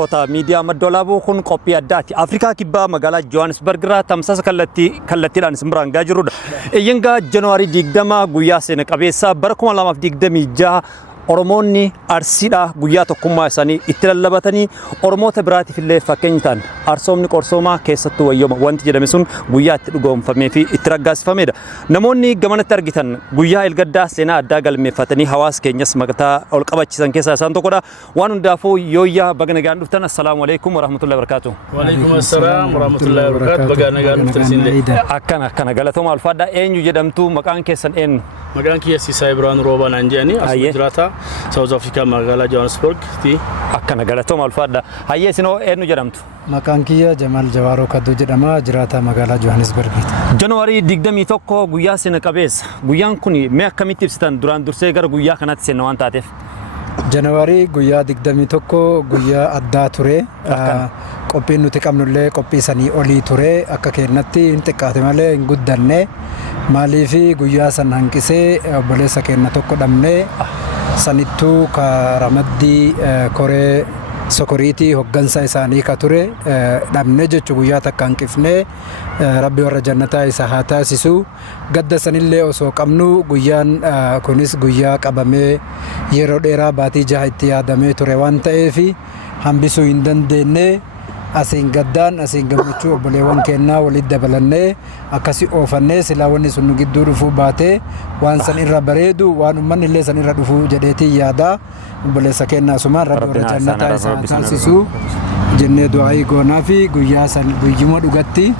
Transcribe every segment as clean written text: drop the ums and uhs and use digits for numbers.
Hordoftoota miidiyaa Maddoolaaboo kun qophii addaati. Afrikaa kibbaa magaalaa Johannesburg irraa tamsaasa kallattiidhaan simbiraan gaa jirudha. Eeyyangaa Janaarii 20 guyyaa seena qabeessaa bara 2026 Oromoonni Arsiidhaa guyyaa tokkummaa isaanii itti lallabatanii Oromoota biraatiif illee fakkeenya ta'an arsoomni qorsoomaa keessattuu wayyooma wanti jedhame sun guyyaa itti dhugoomfamee fi itti raggaasifamedha. Namoonni gamanatti argitan guyyaa ilgaddaa seenaa addaa galmeeffatanii hawaasa keenyas maqtaa ol qabachiisan keessaa isaan tokkodha. Waan hundaafuu yooyyaa baga nagaan dhuftan assalaamu alaykum wa rahmatullahi wa barakatuh. Wa alaykum assalaam wa rahmatullahi wa barakatuh. Baga nagaan dhuftan isinillee. Akkana galatooma ulfaadha. Eenyu jedhamtu maqaan keessan eenyu? Maqaan kiyya Siisay Biraan Roobaan anjeeni asuma jiraata South Africa magaalaa Johannesburg ti. Akkana galatooma ulfaadha. Hayyee isinoo eenyu jedhamtu? Maqaan kiyya Jamal Jawaaroo Kadduu jedhama jiraata magaalaa Johannesburg. Janaarii 21 guyyaa seena qabeessa. Guyyaan kun mee akkamitti ibsitan duraan dursee gara guyyaa kanaatti seenna waan taateef? Janaarii guyyaa 21 guyyaa addaa ture. Qophiin nuti qabnullee qophii sanii olii ture akka keenyatti hin xiqqaate malee hin guddanne maaliifi guyyaa san hanqisee obboleessa keenya tokko dhabnee sanittuu ka ramaddii koree sokoriitii hoggansa isaanii ka ture dhabne jechuu guyyaa takka hanqifnee rabbi warra jannataa isa haa taasisu gadda sanillee osoo qabnu guyyaan kunis guyyaa qabamee yeroo dheeraa baatii 6 itti yaadamee ture waan ta'eef hambisuu hin dandeenye. Asiin gaddaan asiin gammachuu obboleewwan keenyaa walitti dabalannee akkasi oofannee silaa wanni sun gidduu dhufuu baatee waan san irra bareedu waan ummanni illee san irra dhufuu jedheetii yaada obboleessa keenyaa asumaan rabbi warra jannataa isaa taasisuu jennee du'aa'ii goonaa fi guyyaa san guyyuma dhugatti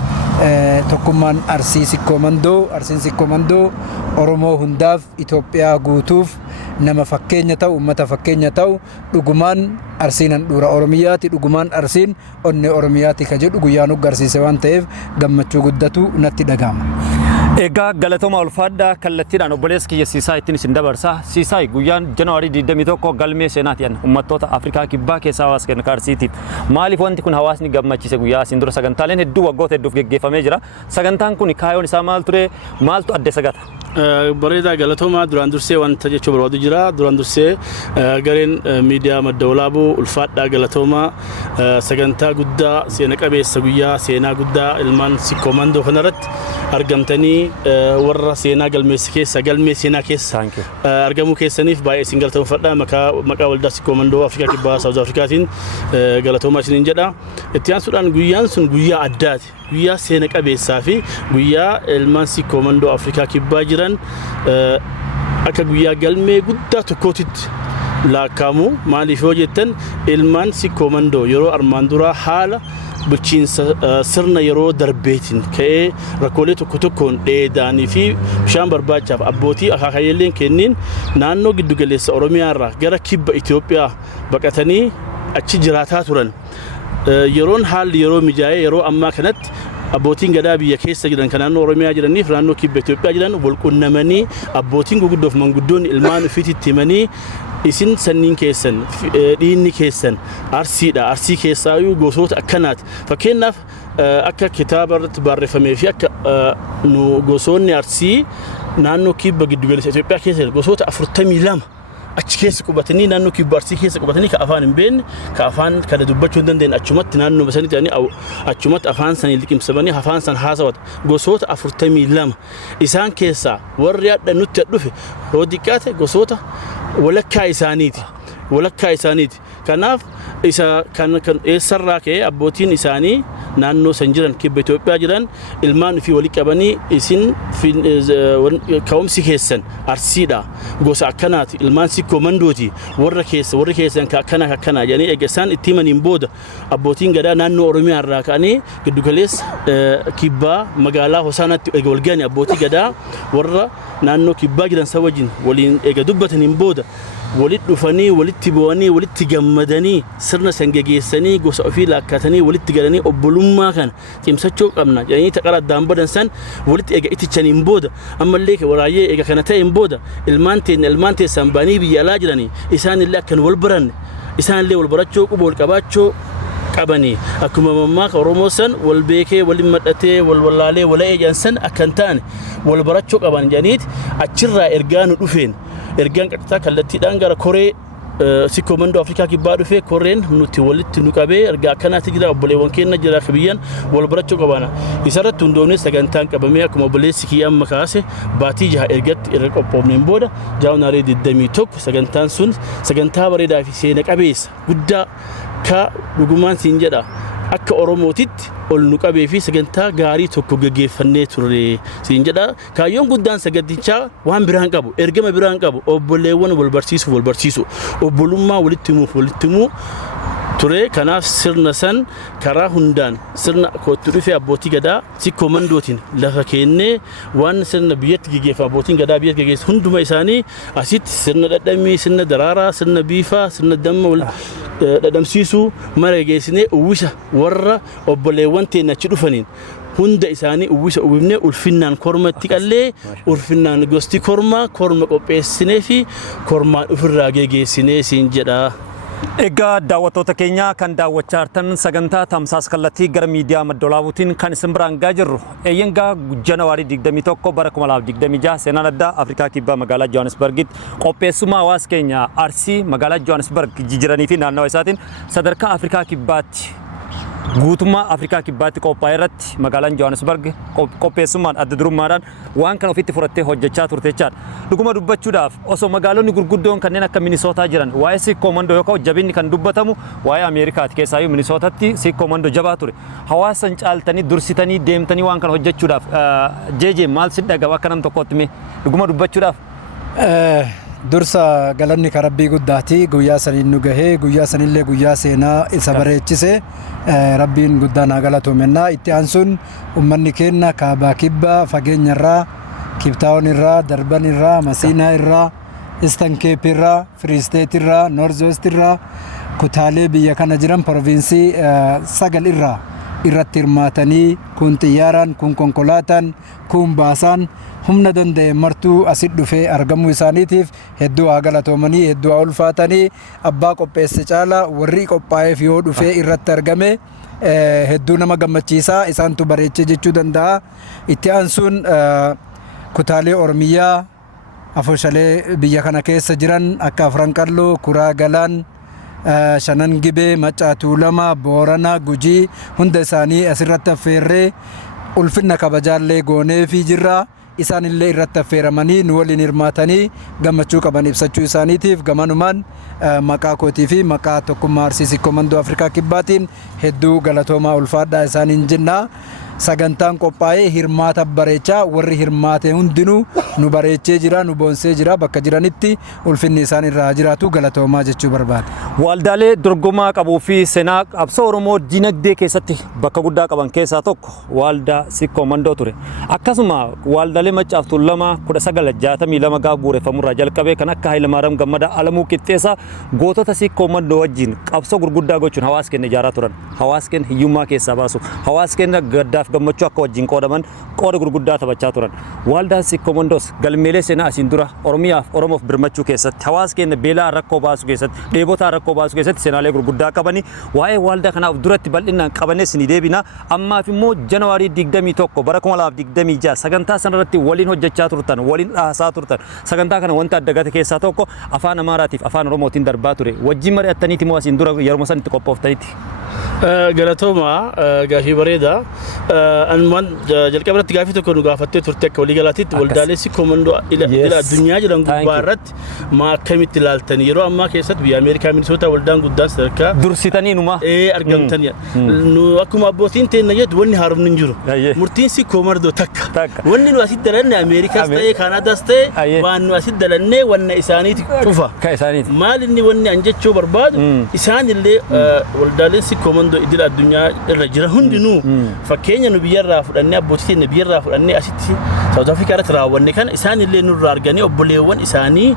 tokkummaan Arsiin Sikkoo Mandoo Oromoo hundaaf Itoophiyaa guutuuf nama fakkeenya ta'u ummata fakkeenya ta'u dhugumaan Arsiin handhuura Oromiyaati dhugumaan Arsiin onne Oromiyaati ka jedhu guyyaa nu garsiise waan ta'eef gammachuu guddatu natti dhagahama. Egaa galatooma ulfaadhaa kallattiidhaan obboleessa kiyya Siisay ittiin isin dabarsa. Siisay guyyaan Janaarii 21 galmee seenaati uummattoota Afrikaa kibbaa keessaa hawaasa keenya Arsiitiif. Maaliif wanti kun hawaasni gammachiise guyyaa asiin dura sagantaaleen hedduu waggoota hedduuf geggeeffamee jira. Sagantaan kun kaayoon isaa maal ture? Maaltu adda isa gata? Bareedaa galatooma duraan dursee wanta jechuu barbaadu jira. Duraan dursee gareen miidiyaa Maddoolaaboo ulfaadhaa galatooma sagantaa guddaa seena qabeessa guyyaa seenaa guddaa ilmaan Sikkoo Mandoo kanarratti argamtanii warra seenaa galmee seenaa keessa argamuu keessaniif baay'ee isin galatoomfadha maqaa waldaa Sikkoo Mandoo Afrikaa kibbaa South Afrikaatiin galatooma isiniin jedha. Itti aansuudhaan guyyaan sun guyyaa addaati. Guyyaa seena qabeessaa fi guyyaa ilmaan Sikkoo Mandoo Afrikaa kibbaa jiran akka guyyaa galmee guddaa tokkootitti laakkamu maaliif yoo jettan ilmaan Sikkoo Mandoo yeroo armaan duraa haala bulchiinsa sirna yeroo darbeetiin ka'ee rakkoolee tokkoon dheedaanii fi bishaan barbaachaaf abbootii akaakayyelleen kenniin naannoo giddugaleessa Oromiyaa irraa gara kibba Itoophiyaa baqatanii achi jiraataa turan. Yeroon haalli yeroo mijaa'ee yeroo ammaa kanatti abbootiin gadaa biyya keessa jiran kan naannoo Oromiyaa jiraniif naannoo kibba Itoophiyaa jiran wal qunnamanii abbootiin guguddoof manguddoonni ilmaan ofiitti himanii isin sanniin keessan dhiinni keessan Arsiidha. Arsii keessaa gosoota akkanaati. Fakkeenyaaf akka kitaaba irratti barreeffamee fi akka nu gosoonni Arsii naannoo kibba giddugaleessa Itoophiyaa keessa gosoota 42 achi keessa qubatanii naannoo kibba Arsii keessa qubatanii ka afaan hin beekne ka afaan kana dubbachuu hin dandeenye achumatti naannoo basanii ta'anii achumatti afaan sanii liqimsamanii afaan san haasawata gosoota 42 isaan keessaa warri adda nutti dhufe yoo xiqqaate gosoota walakkaa isaaniiti. Kanaaf isa kan eessarraa ka'ee abbootiin isaanii naannoo san jiran kibba Itoophiyaa jiran ilmaan ofii walii qabanii isin ka'umsi keessan Arsiidha gosa akkanaati ilmaan Sikkoo Mandooti warri keessan akkana jedhanii eega isaan itti himaniin booda abbootiin gadaa naannoo Oromiyaa irraa ka'anii giddugaleessa kibbaa magaalaa Hosaanaatti eega wal ga'anii abbootii gadaa warra naannoo kibbaa jiran san wajjin waliin eega dubbataniin booda walitti dhufanii walitti bu'anii walitti gammadanii sirna san gegeessanii gosa ofii laakkatanii walitti galanii obbolummaa kan cimsachuu qabna jedhanii taqara addaan badan san walitti eega itichaniin booda ammallee waraayee eega kana ta'een booda ilmaan teessan baanii biyya alaa jiranii isaanillee akkan wal baranne isaanillee wal barachuu quba wal qabaachuu qabanii akkuma mammaaka Oromoo san wal beekee waliin madhatee wal wallaalee wala'ee jansan akkan taane wal barachuu qaban jedhaniit achirraa ergaa nu dhufeen ergaan qaxxaa kallattiidhaan gara koree سيكومندو أفريقيا كبار في كورين نتولد نكابي أرجع كنا تجرا أبلي وانكين نجرا خبيان والبرتشو كبانا يسرت تندوني سجنتان كبامي أكو مبلي سكيام مكاسه باتي جها إرجت إرجع بومن بودا جاو ناري دمي توك سجنتان سون سجنتا بريدا في سينك أبيس بودا كا رجومان سينجدا akka oromootitti ol nu qabee fi sagantaa gaarii tokko gaggeeffannee turre siin jedha kaayyoon guddaan sagantichaa waan biraan qabu ergama biraan qabu obboleewwan wal barsiisu obbolummaa walitti himuu ture kanaaf sirna san karaa hundaan sirna kootti dhufee abbootii gadaa si komandootiin lafa kennee waan sirna biyyatti gaggeeffa abbootiin gadaa biyyatti gaggeessu hunduma isaanii asitti sirna dhadhamii sirna daraaraa sirna biifaa sirna damma wal dhadhamsiisuu mara geessinee uwwisa warra obboleewwan teenya achi dhufaniin hunda isaanii uwwisa uwwifnee ulfinnaan kormatti qallee ulfinnaan gosti korma qopheessinee fi kormaan ofirraa geessinee siin jedha. Egaa daawwattoota keenya kan daawwachaa jirtan sagantaa tamsaasa kallattii gara miidiyaa Maddoolaabuutiin kan isin biraan gahaa jirru eeyyangaa Janawaarii 21 bara 2026 seenaan addaa Afrikaa Kibbaa magaalaa Johannesburgitti qopheessummaa hawaasa keenya Arsii magaalaa Johannesburg jijjiiranii fi naannawa isaatiin sadarkaa Afrikaa Kibbaatti guutummaa Afrikaa Kibbaatti qophaa'e irratti magaalaan Johannesburg qopheessummaan adda durummaadhaan waan kana ofitti fudhattee hojjechaa turte jechaadha. Dhuguma dubbachuudhaaf osoo magaalonni gurguddoon kanneen akka Minisootaa jiran waa'ee Sikkoomandoo yookaan jabinni kan dubbatamu waa'ee Ameerikaati keessaayyuu Minisootatti Sikkoomandoo jabaa ture. Hawaasan caaltanii dursitanii deemtanii waan kana hojjechuudhaaf jeejee maal si dhagaba akka nam tokkotti mee dhuguma dubbachuudhaaf. Dursa galanni karabbii guddaati guyyaa saniin nu gahee guyyaa sanillee guyyaa seenaa isa bareechise rabbiin guddaan haa galatoomennaa itti aansuun ummanni keenya kaabaa kibbaa fageenyarraa kibtaawon irraa darban irraa masiinaa irraa istan keep irraa firiisteet irraa noorzoest irraa kutaalee biyya kana jiran provinsii 9 irratti hirmaatanii kun xiyyaaraan kun konkolaataan kun baasaan humna danda'e martuu asit dhufee argamuu isaaniitiif hedduu haa galatoomanii hedduu haa ulfaatanii abbaa qopheesse caalaa warri qophaa'eef yoo dhufee irratti argame hedduu nama gammachiisaa isaantu bareechee jechuu danda'a. Itti aansuun kutaalee Oromiyaa afoshalee biyya kana keessa jiran akka Afranqalloo, Kuraa Galaan, Shanan Gibee, Maccaa Tuulamaa, Booranaa, Gujii hunda isaanii asirratti affeerree ulfinna kabajaallee goonee fi jirra. Isaan illee irratti affeeramanii nu waliin hirmaatanii gammachuu qaban ibsachuu isaaniitiif gamanumaan maqaa kootii fi maqaa tokkummaa Arsii Sikkoomandoo Afrikaa Kibbaatiin hedduu galatoomaa ulfaadhaa isaaniin jenna. Sagantaan qophaa'ee hirmaata bareechaa warri hirmaate hundinuu nu bareechee jira nu boonsee jira bakka jiranitti ulfinni isaan irraa jiraatu galatoomaa jechuu barbaada. Waldaalee dorgomaa qabuu fi seenaa qabsoo Oromoo dinagdee keessatti bakka guddaa qaban keessaa tokko waldaa Sikkoomandoo ture. Akkasuma waldaalee Maccaa Tuulamaa 1962 gaafa bu'uureffamurraa jalqabee kan akka Hayilamaariyaam Gammadaa Alamuu Qixxeessaa gootota Sikkoomandoo wajjin qabsoo gurguddaa gochuun hawaasa keenya ijaaraa turan. Hawaasa keenya hiyyummaa keessaa baasu. Hawaasa keenya gaddaaf gammachuu akka wajjin qoodaman qooda gurguddaa taphachaa turan. Waldaan Sikkomandoos galmeelee seenaa asiin dura Oromiyaaf Oromoof birmachuu keessatti hawaasa keenya beelaa rakkoo baasuu keessatti dheebotaa rakkoo baasuu keessatti seenaalee gurguddaa qabanii waa'ee waldaa kanaaf duratti bal'inaan qabannees ni deebina. Ammaaf immoo Janawaarii 21 bara 2026 sagantaa sanarratti waliin hojjechaa turtan waliin dhaasaa turtan sagantaa kana wanta adda gate keessaa tokko afaan Amaaraatiif afaan Oromootiin darbaa ture wajjin mari'attaniiti moo asiin dura yeroo sanitti qophooftaniiti. Galatoomaa gaafii bareedaa anman jalqabatti gaafii tokko nu gaafattee turte akka walii galaatiitti waldaalee Sikkoomandoo ila addunyaa jiran gubbaa irratti maa akkamitti ilaaltan yeroo ammaa keessatti biyya Ameerikaa Minisootaa waldaan guddaan sadarkaa dursitanii numa argamtanii nu akkuma abbootiin teenya jedhu wanni haaromni hin jiru murtiin Sikkoomandoo takka wanni nu asitti dalanne Ameerikaas ta'ee Kaanaadaas ta'ee waan nu asitti dalannee wanna isaaniiti cufa maal inni wanni an jechuu barbaadu isaanillee waldaaleen Sikkoomandoo idil addunyaa irra jira hundinuu fakkeenya nu biyyarraa fudhannee abbootii teenya biyyarraa fudhannee asitti South Africa irratti raawwanne kana isaanillee nurraa arganii obboleewwan isaanii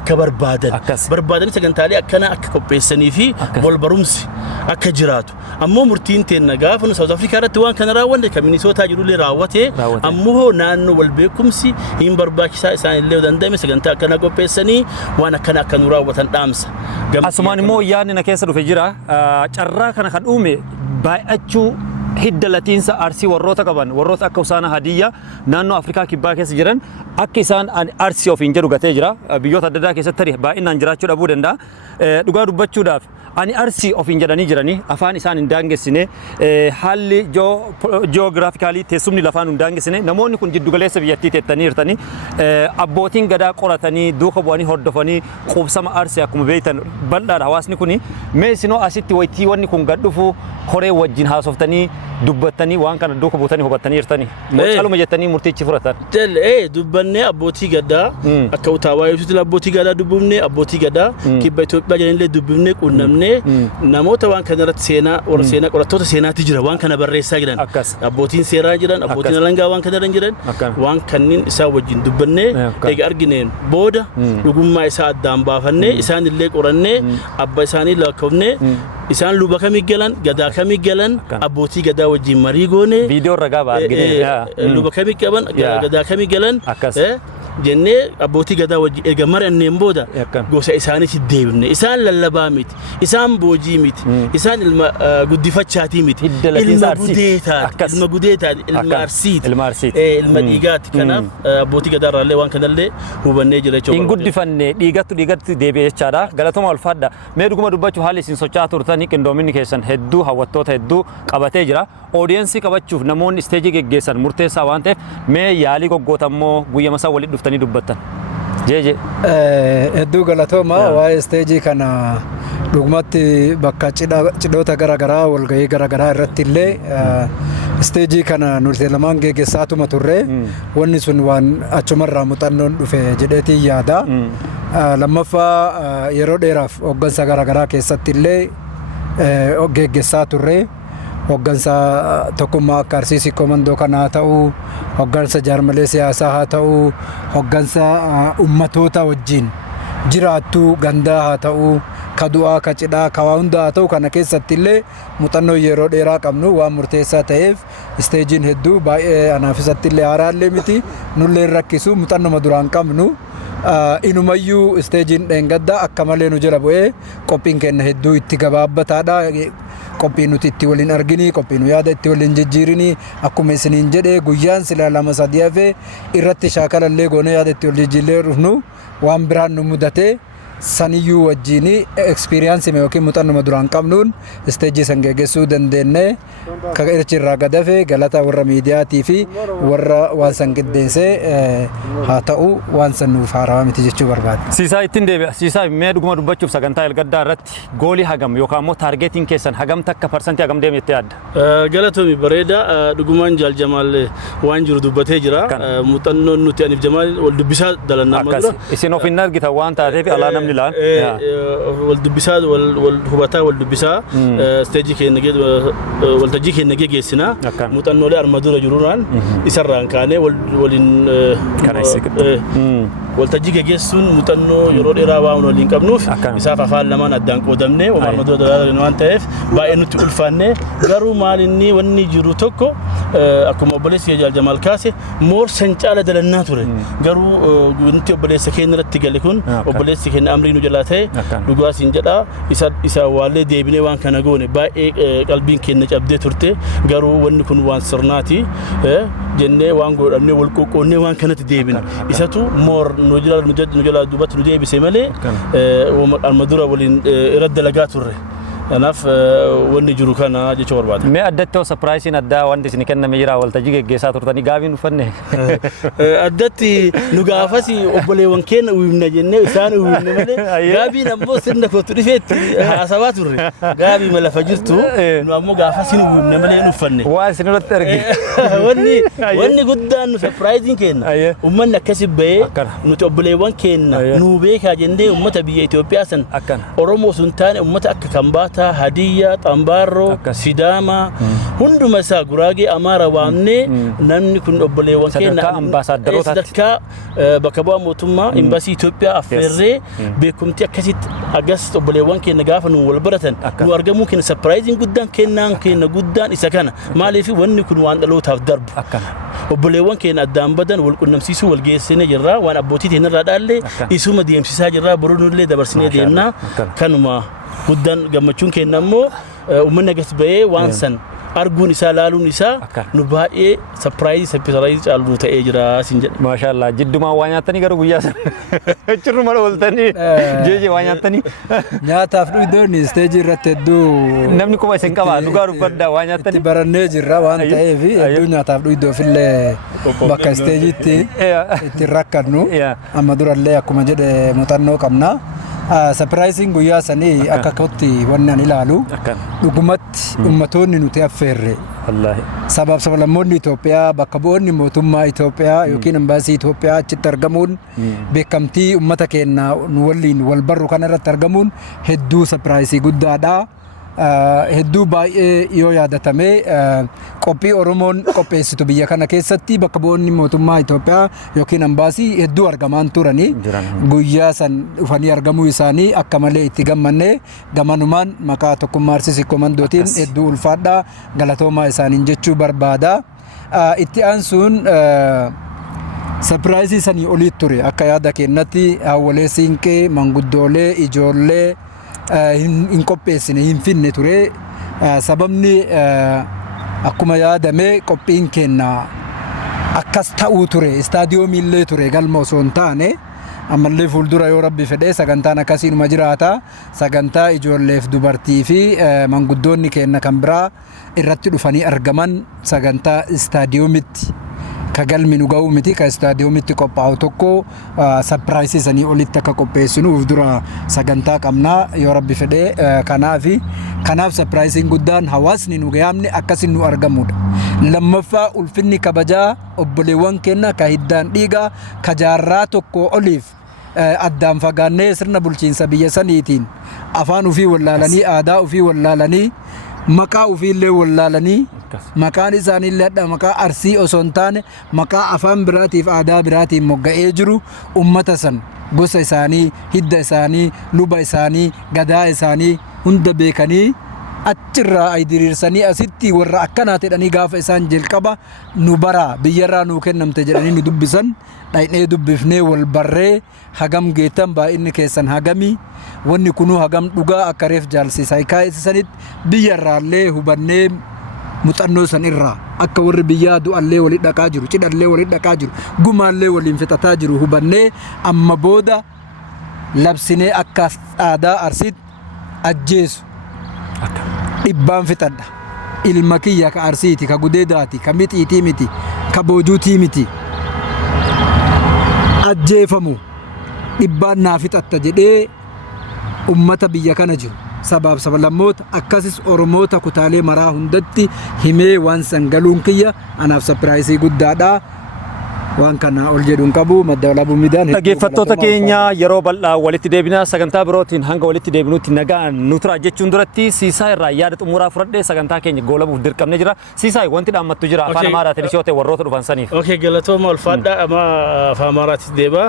akka barbaadanii sagantaalee akkana akka qopheessanii fi wal barumsi akka jiraatu ammoo murtiin teenya gaafa nu South Africa irratti waan kana raawwanne kan Minisootaa jirullee raawwate ammoo naannoo wal beekumsi hin barbaachisaa isaanillee danda'ame sagantaa akkana qopheessanii waan akkana akka nu raawwatan dhaamsa. Asumaan immoo yaadni na keessa dhufe jira carraa kana kan uume baay'achuu hidda latiinsa arsii warroota qaban warroota akka Usaana Hadiyyaa naannoo Afrikaa kibbaa keessa jiran akka isaan arsii ofiin jedhu gatee jira biyyoota adda addaa keessatti baay'inaan jiraachuu dhabuu danda'a dhugaa dubbachuudhaaf ani arsii ofiin jedhanii jiranii afaan isaan hin daangessine haalli ji'oogiraafikaalii teessumni lafaan hin daangessine namoonni kun jiddu galeessa biyyattii teettanii jirtanii abbootiin gadaa qoratanii duuka bu'anii hordofanii quubsama arsii akkuma beektan bal'aadha hawaasni kuni mee isinoo asitti waytii wanni kun gad dhufu koree wajjin haasoftanii dubbattanii waan kana duuka buutanii hubattanii jirtanii caaluma jettanii murtiichi furatan dubbannee abbootii gadaa akka utaawaa ibsutti abbootii gadaa dubbifnee abbootii gadaa kibba Itoophiyaa jedhanillee dubbifnee quunnamnee namoota waan kana irratti seenaa warra seenaa qorattoota seenaatti jira waan kana barreessaa jiran abbootiin seeraa jiran abbootiin alangaa waan kana jiran waan kanniin isaa wajjin dubbannee eega argineen booda dhugummaa isaa addaan baafannee isaan illee qorannee abba isaanii lakkoofnee isaan luba kamii galan gadaa kamii galan abbootii gadaa wajjin marii goone viidiyoo ragaa baargine luba kamii qaban gadaa kamii galan jennee abbootii gadaa wajjin erga maranneen booda gosa isaaniitti deebifne isaan lallabaa miti isaan boojii miti isaan ilma guddifachaatii miti ilma gudeetaati ilma arsiiti ilma dhiigaati kanaaf abbootii gadaa irraallee waan kanallee hubannee jira jechuudha. Hin guddifanne dhiigatti deebi'ee jechaadha galatoma ulfaadha mee dhuguma dubbachuuf haalli isin socho'aa turtanii qindoominni keessan hedduu hawwattoota hedduu qabatee jira oodiyensii qabachuuf namoonni isteejii geggeessan murteessaa waan ta'eef mee yaalii goggootammoo guyyaa masaa walitti dhuftanii dubbattan. Jeje. Hedduu galatooma waa'ee isteejii kana dhugumatti bakka cidhoota garaagaraa walgahii garaagaraa irratti illee isteejii kana nuti lamaan geggeessaatuma turre wanni sun waan achumarraa muuxannoon dhufe jedheetii yaada. Lammaffaa yeroo dheeraaf hoggansa garaagaraa keessatti illee geggeessaa turre. Hoggansa tokkummaa akka Arsiisii Komandoo kanaa haa ta'u hoggansa jaarmalee siyaasaa haa ta'u hoggansa ummatoota wajjin jiraattuu gandaa haa ta'u kadu'aa ka cidhaa ka waa hundaa haa ta'u kana keessatti illee muuxannoo yeroo dheeraa qabnu waan murteessaa ta'eef isteejiin hedduu baay'ee anaafisatti illee haaraallee miti nullee rakkisu muuxannoma duraan qabnu inumayyuu isteejiin dheengaddaa akka malee nu jala bu'ee qophiin keenya hedduu itti gabaabbataadha. Qophiin nuti itti waliin argini qophiin yaada itti waliin jijjiirini akkuma isiniin jedhee guyyaan silaa 2-3 hafee irratti shaakalallee goonee yaada itti wal jijjiirree dhufnu waan biraan nu mudate saniyyuu wajjini experience yookiin muuxannoma duraan qabnuun isteejii san geggeessuu dandeenye kaga irraa gadafe galata warra miidiyaatii fi warra waan san qindeessee haa ta'u waan san nuuf haarawaa miti jechuu barbaada. Siisaa ittiin deebi'a. Siisaa mee dhuguma dubbachuuf sagantaa Elgaddaa irratti goolii hagam yookaan immoo taargeetiin keessan hagam takka parsantii hagam deeme jettee yaadda? Galatoomi bareeda dhugumaan Jaal Jamaal waan jiru dubbatee jira. Muuxannoon nuti aniif Jamaal wal dubbisaa dalannaa madura. Isin of hin argitan waan taateef alaa namni wal dubbisaa wal hubataa wal dubbisaa isteejii keenya waltajjii keenya geggeessinaa muuxannoolee arma dura jiruudhaan isarraan kaanee waliin waltajjii geggeessuun muuxannoo yeroo dheeraa waan waliin qabnuuf isaaf afaan lamaan addaan qoodamnee waan dura waan ta'eef baay'ee nutti ulfaannee garuu maalinni wanni jiru tokko akkuma obboleessi Jaal Jamaal kaase moor san caala dalannaa ture garuu wanti obboleessa keenya irratti gale kun obboleessi keenya amrii nu jalaa ta'e dhugaa siin jedha isa waallee deebinee waan kana goone baay'ee qalbiin keenya cabdee turte garuu wanni kun waan sirnaati jennee waan godhamnee wal qoqqoonnee waan kanatti deebina isatu moor nu jalaa duubatti nu deebise malee arma dura waliin irra dalagaa turre. Anaaf wanni jiru kana jechuu barbaada. Mee addatti surprise addaa wanti isin kenname jira waltajjii geggeessaa turtanii gaabii nufanne. Addatti nu gaafas obboleewwan keenya uwwimna jennee isaan uwwimne malee gaabiin ammoo sirna kootu dhufeetti haasawaa turre. Gaabii malafa jirtu nu ammoo gaafas hin uwwimne malee hin uffanne. Waan isin irratti argine. Wanni guddaan nu surprise kenna. Uummanni akkasi bahee nuti obboleewwan keenya nu beekaa jennee uummata biyya Itoophiyaa san Oromoo sun taane uummata akka Kambaata Hadiyyaa Xambaarroo Sidaama hunduma isaa Guraagee Amaara waamnee namni kun obboleewwan keenya sadarkaa bakka bu'aa mootummaa imbaasii Itoophiyaa affeerree beekumtii akkasitti agas obboleewwan keenya gaafa nu wal baratan nu argamuu keenya surprising guddaan kennaan keenya guddaan isa kana maaliif wanni kun waan dhalootaaf darbu obboleewwan keenya addaan badan wal qunnamsiisuu wal geessinee jirra waan abbootii keenya irraa dhaalle isuma deemsisaa jirra borunullee dabarsinee deemna kanuma guddaan gammachuun keenya ammoo uummanni agas bahee waan san arguun isaa laaluun isaa nu baay'ee surprise caalu ta'ee jira sin jedhe. Maashaallah jiddumaa waa nyaatanii garuu guyyaa sana cirru mala ooltanii jeejee waa nyaatanii. Nyaataaf dhuidoon isteejii irratti hedduu namni quba isin qaba dhugaa dubbaddaa waa nyaatanii. Itti barannee jirra waan ta'eef hedduu nyaataaf dhuidoof bakka isteejiitti itti rakkannu amma durallee akkuma jedhe muuxannoo qabna. Surprising guyyaa sanii akka kootti wanni ani ilaalu dhugumatti ummatoonni nuti affeerre sabab sablammoonni Itoophiyaa bakka bu'oonni mootummaa Itoophiyaa yookiin ambaasii Itoophiyaa achitti argamuun beekamtii ummata keenya waliin wal barru kana irratti argamuun hedduu surprising guddaadha. Hedduu baay'ee yoo yaadatame qophii Oromoon qopheessitu biyya kana keessatti bakka bu'oonni mootummaa Itoophiyaa yookiin ambaasii hedduu argamaan turanii guyyaa san dhufanii argamuu isaanii akka malee itti gammanne gamanumaan maqaa tokkummaa Arsii Komandootiin hedduu ulfaadhaa galatoomaa isaaniin jechuu barbaada. Itti aansuun surprise sanii olii ture akka yaada keenyatti hawwalee siinqee manguddoolee ijoollee hin qopheessine hin finne ture sababni akkuma yaadame qophiin keenya akkas ta'uu ture istaadiyoomii illee ture galma osoo hin taane ammallee fuuldura yoo rabbi fedhe sagantaan akkasiinuma jiraata sagantaa ijoolleef dubartii fi manguddoonni keenya kan biraa irratti dhufanii argaman sagantaa istaadiyoomitti kagalmi nu ga'u miti ka istaadiyoomitti qophaa'u tokko surprise sanii olitti akka qopheessinuuf dura sagantaa qabnaa yoo rabbi fedhe kanaaf surprise guddaan hawaasni nu gayaamne akkasin nu argamudha. Lammaffaa ulfinni kabajaa obboleewwan keenya ka hiddaan dhiigaa ka jaarraa tokko oliif addaan fagaannee sirna bulchiinsa biyya saniitiin afaan ufii wallaalanii aadaa ufii wallaalanii maqaa ufiillee wallaalanii maqaan isaaniillee adda maqaa Arsii osoo hin taane maqaa afaan biraatiif aadaa biraatiin mogga'ee jiru ummata san gosa isaanii hidda isaanii luba isaanii gadaa isaanii hunda beekanii achirraa ay diriirsanii asitti warra akkanaa jedhanii gaafa isaan jalqaba nu bara biyyarraa nuu kennamte jedhanii nu dubbisan dhaynee dubbifnee wal barree hagam geettan baay'inni keessan hagamii wanni kunuu hagam dhugaa akka reef jaalsisaa kaa'essanitti biyyarraallee hubannee muuxannoo san irraa akka warri biyyaa du'allee waliin dhaqaa jiru cidhallee waliin dhaqaa jiru gumaallee waliin fixataa jiru hubannee amma booda labsinee akka aadaa Arsiitti ajjeesu dhibbaan fixadha ilma kiyya ka Arsiiti ka gudeedaati ka mixiitii miti ka boojuutii miti ajjeefamu dhibbaan naa fixatta jedhee ummata biyya kana jiru sabab sablammoota akkasis Oromoota kutaalee maraa hundatti himee waan sangaluun kiyya anaaf surprise guddaadha. waan kana ol jedhuun qabu madda walaabuu midaan dhaggeeffattoota keenya yeroo bal'aa walitti deebina sagantaa birootiin hanga walitti deebinuutti nagaa nutura jechuun duratti siisaa irraa yaada xumuraa fudhadhee sagantaa keenya goolabuuf dirqamne jira siisaa wanti dhaammattu jira afaan amaaraatiin ishoote warroota dhufan saniif okay galatooma ulfaadha ama afaan amaaraatti deeba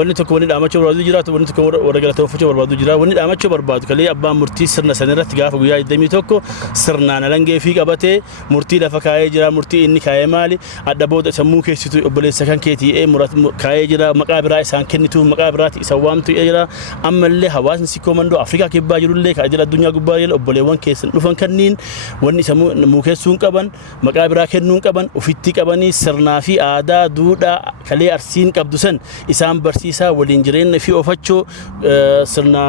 wanni tokko wanni dhaamachuu barbaadu jira wanni tokko warra galatoomfachuu barbaadu jira wanni dhaamachuu barbaadu kalee abbaan murtii sirna sanirratti gaafa guyyaa 21 sirnaan alangee fi qabatee murtii lafa kaayee jira murtii inni kaayee maali adda booda sammuu keessatti obboleessa kan keetii murat kaayee jira maqaa biraa isaan kennitu maqaa biraati isa waamtu jira ammallee hawaasni si komandoo Afrikaa kibbaa jirullee ka ajila addunyaa gubbaa jira obboleewwan keessan dhufan kanniin wanni sammuu keessuun qaban maqaa biraa kennuun qaban ufitti qabanii sirnaa fi aadaa duudhaa kalee Arsiin qabdu san isaan barsiisaa waliin jireenya fi ofachoo sirna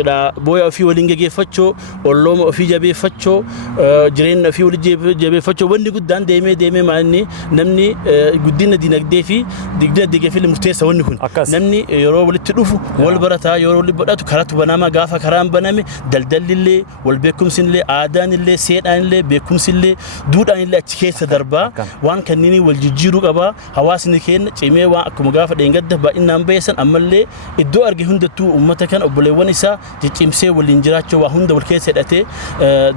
jedha booya ofii waliin gegeeffachoo ollooma ofii jabeeffachoo jireenya ofii waliin jabeeffachoo wanni guddaan deemee maalni namni guddina dinagdee fi digdee fi murteessa wanni kun namni yeroo walitti dhufu wal barataa yeroo walitti badhatu karatu banama gaafa karaan baname daldallillee wal beekumsillee aadaanillee seedhaanillee beekumsillee duudhaanillee achi keessa darbaa waan kanneen wal jijjiiruu qaba hawaasni keenya cimee waan akkuma gaafa dheengadda baay'inaan beesan ammallee iddoo arge hundattuu ummata kan obboleewwan isaa ciccimsee waliin jiraachuu waa hunda wal keessa hidhatee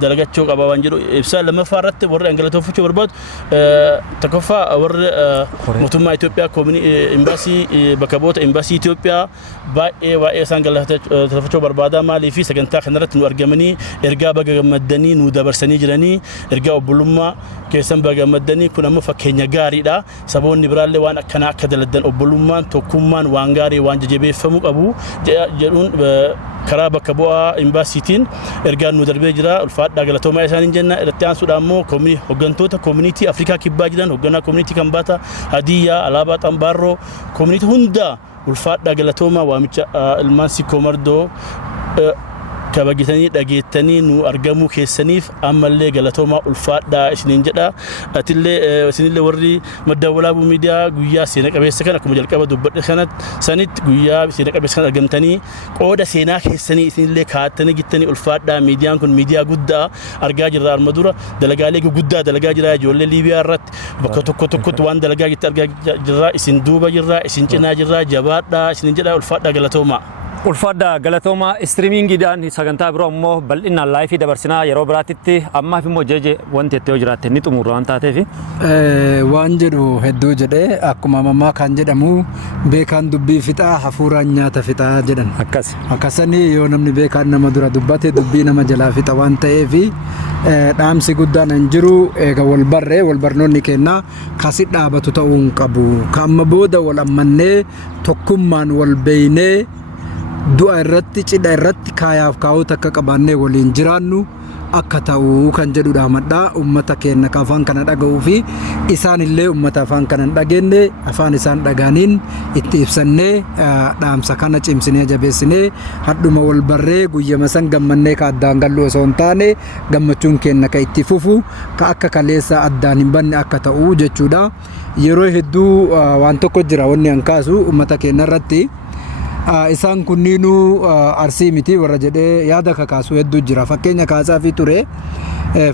dalagachuu qaba waan jedhu ibsaa lammaffaa irratti warra galatoomfachuu barbaadu tokkoffaa warra mootummaa Itoophiyaa koomini embassy bakka boota embassy Itoophiyaa baay'ee isaan galatoomfachuu barbaada maalii fi sagantaa kanarratti nu argamanii ergaa baga gammadanii nu dabarsanii jiranii ergaa obbolummaa keessan baga gammadanii kun ammoo fakkeenya gaariidha saboonni biraallee waan akka daladdan obbolummaan tokkummaan waan gaarii waan jabeeffamuu qabu jedhuun karaa bakka bu'aa imbaasiitiin ergaan nu darbee jira ulfaadhaa galatoomaa isaaniin jenna irratti aansuudhaan immoo hooggantoota koomunitii Afrikaa kibbaa jiran hoogganaa koomunitii Kambaata Hadiyyaa Alaabaa Xambaarroo koomunitii hunda ulfaadhaa galatoomaa waamicha ilmaan sikkoo mardoo kabajitanii dhageettanii nu argamuu keessaniif ammallee galatoomaa ulfaadhaa isiniin jedha atillee isinillee warri madda walaabuu miidiyaa guyyaa seena qabeessa kan akkuma jalqaba dubbadhe sanitti guyyaa seena qabeessa kan argamtanii qooda seenaa keessanii isinillee kaa'attanii gittanii ulfaadhaa miidiyaan kun miidiyaa guddaa argaa jirra arma dura dalagaalee guddaa dalagaa jira ijoollee Liibiyaa irratti bakka tokkotti waan dalagaa gitti argaa jirra isin duuba jirra isin cinaa jirra jabaadhaa isiniin jedha ulfaadhaa galatoomaa. Ulfaadhaa galatoomaa istiriimingiidhaan sagantaa biroo immoo bal'inaan laayifii dabarsinaa yeroo biraatitti ammaaf immoo jeje wanti itti yoo jiraatte ni xumurra waan taateef. Waan jedhu hedduu jedhee akkuma mammaa kan jedhamu beekaan dubbii fixaa hafuuraan nyaata fixaa jedhan. Akkasanii yoo namni beekaan nama dura dubbate dubbii nama jalaa fixa waan ta'eef dhaamsi guddaan hin jiru eega wal barnoonni kennaa kasi dhaabatu ta'uu hin qabu. Kamma booda wal ammannee tokkummaan wal beeynee du'a irratti cidha irratti kaayaaf kaa'uut akka qabaannee waliin jiraannu akka ta'u kan jedhudha maddaa ummata keenya afaan kana dhaga'uu fi isaan illee ummata afaan kana dhageenye afaan isaan dhagaaniin itti ibsannee dhaamsa kana cimsinee jabeessinee hadhuma wal barree guyyama san gammannee ka addaan gallu osoo hin taane gammachuun keenya ka itti fufu ka akka kaleessa addaan hin banne akka ta'u jechuudha. Yeroo hedduu waan tokko jira wanni an kaasu ummata keenya irratti isaan kunniinuu arsii miti warra jedhee yaada kakaasu hedduu jira. Fakkeenya kaasaa fi ture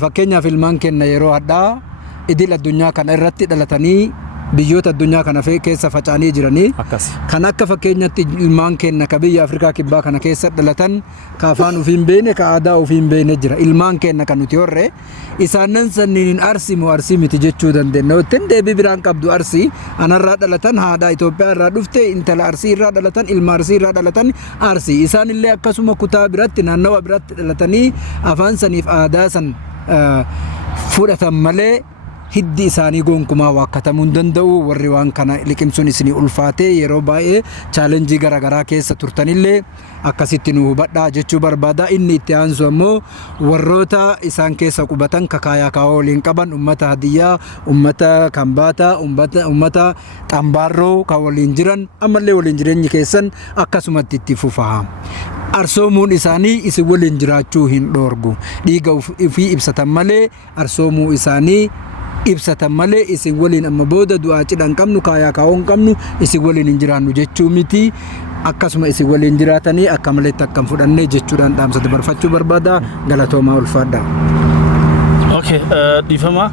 fakkeenyaaf ilmaan keenya yeroo hadhaa idil addunyaa kana irratti dhalatanii biyyoota addunyaa kana keessa faca'anii jiranii kan akka fakkeenyatti ilmaan keenya ka biyya Afrikaa kibbaa kana keessa dhalatan ka afaan ofiin beene ka aadaa ofiin beene jira. Ilmaan keenya kan nuti horre isaanan sanniin arsii miti jechuu dandeenya. Ittiin deebii biraan qabdu arsii anarraa dhalatan haadha Itoophiyaa irraa dhufte intala arsii irraa dhalatan ilma arsii irraa dhalatan arsii isaan illee akkasuma kutaa biratti naannawa biratti dhalatanii afaan saniif aadaa san fudhatan malee hiddi isaanii gonkumaa waakkatamuu hin danda'u. Warri waan kana liqimsuun isinii ulfaatee yeroo baay'ee chaalenjii garaagaraa keessa turtanillee akkasitti nu hubadhaa jechuu barbaada. Inni itti aansu ammoo warroota isaan keessa qubatan kakaayaa kaawoo waliin qaban ummata Hadiyyaa, ummata Kambaataa, ummata Xambaarroo kan waliin jiran ammallee waliin jireenyi keessan akkasumatti itti fufaha. Arsoomuun isaanii isin waliin jiraachuu hin dhoorgu. Dhiiga ofii ibsatan malee arsoomuu isaanii ibsatan malee isin waliin amma booda du'aa cidha hin qabnu kaayaa kaawoo hin qabnu isin waliin hin jiraannu jechuu miti. Akkasuma isin waliin jiraatanii akka maleetti akkam fudhannee jechuudhaan dhaamsa dabarfachuu barbaada. Galatoomaa ulfaadhaa. Dhiifama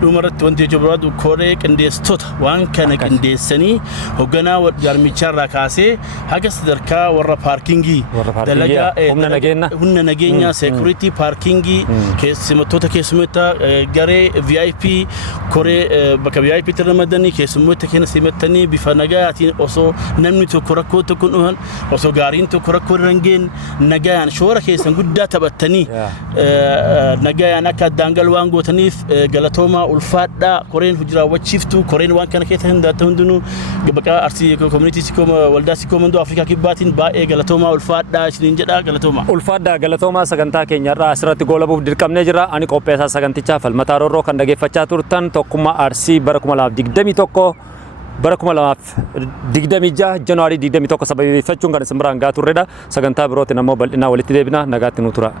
dhumarratti wanti jechuun barbaadu koree qindeessitoota waan kana qindeessanii hoogganaa jaarmicharraa kaasee haga sadarkaa warra paarkingii dalagaa humna nageenyaa seekuritii paarkingii keessummoota garee VIP koree bakka VIP tti ramadanii keessummoota keenya simattanii bifa nagayaatiin osoo namni tokko rakkoo tokko dhuhan osoo gaariin tokko rakkoo irra hin geenye nagayaan shoora keessan guddaa taphattanii nagayaan akka dangal waan gootaniif galatoomaa ulfaadhaa koreen hojiraawwachiiftu koreen waan kana keessa hundaata hundinuu bakka arsii community sikoma waldaa sikomando Afrikaa kibbaatiin baay'ee galatoomaa ulfaadhaa isiniin jedha galatoomaa. Ulfaadhaa galatoomaa sagantaa keenyarraa asirratti goolabuuf dirqamnee jira. Ani qopheessaa sagantichaa Falmataa Roorroo kan dhageeffachaa turtan tokkummaa arsii bara 2021 bara 2026 Januaarii 21 sababeeffachuun kan isin biraan gaa turredha. Sagantaa birootiin ammoo bal'inaa walitti deebina nagaatti nu tura.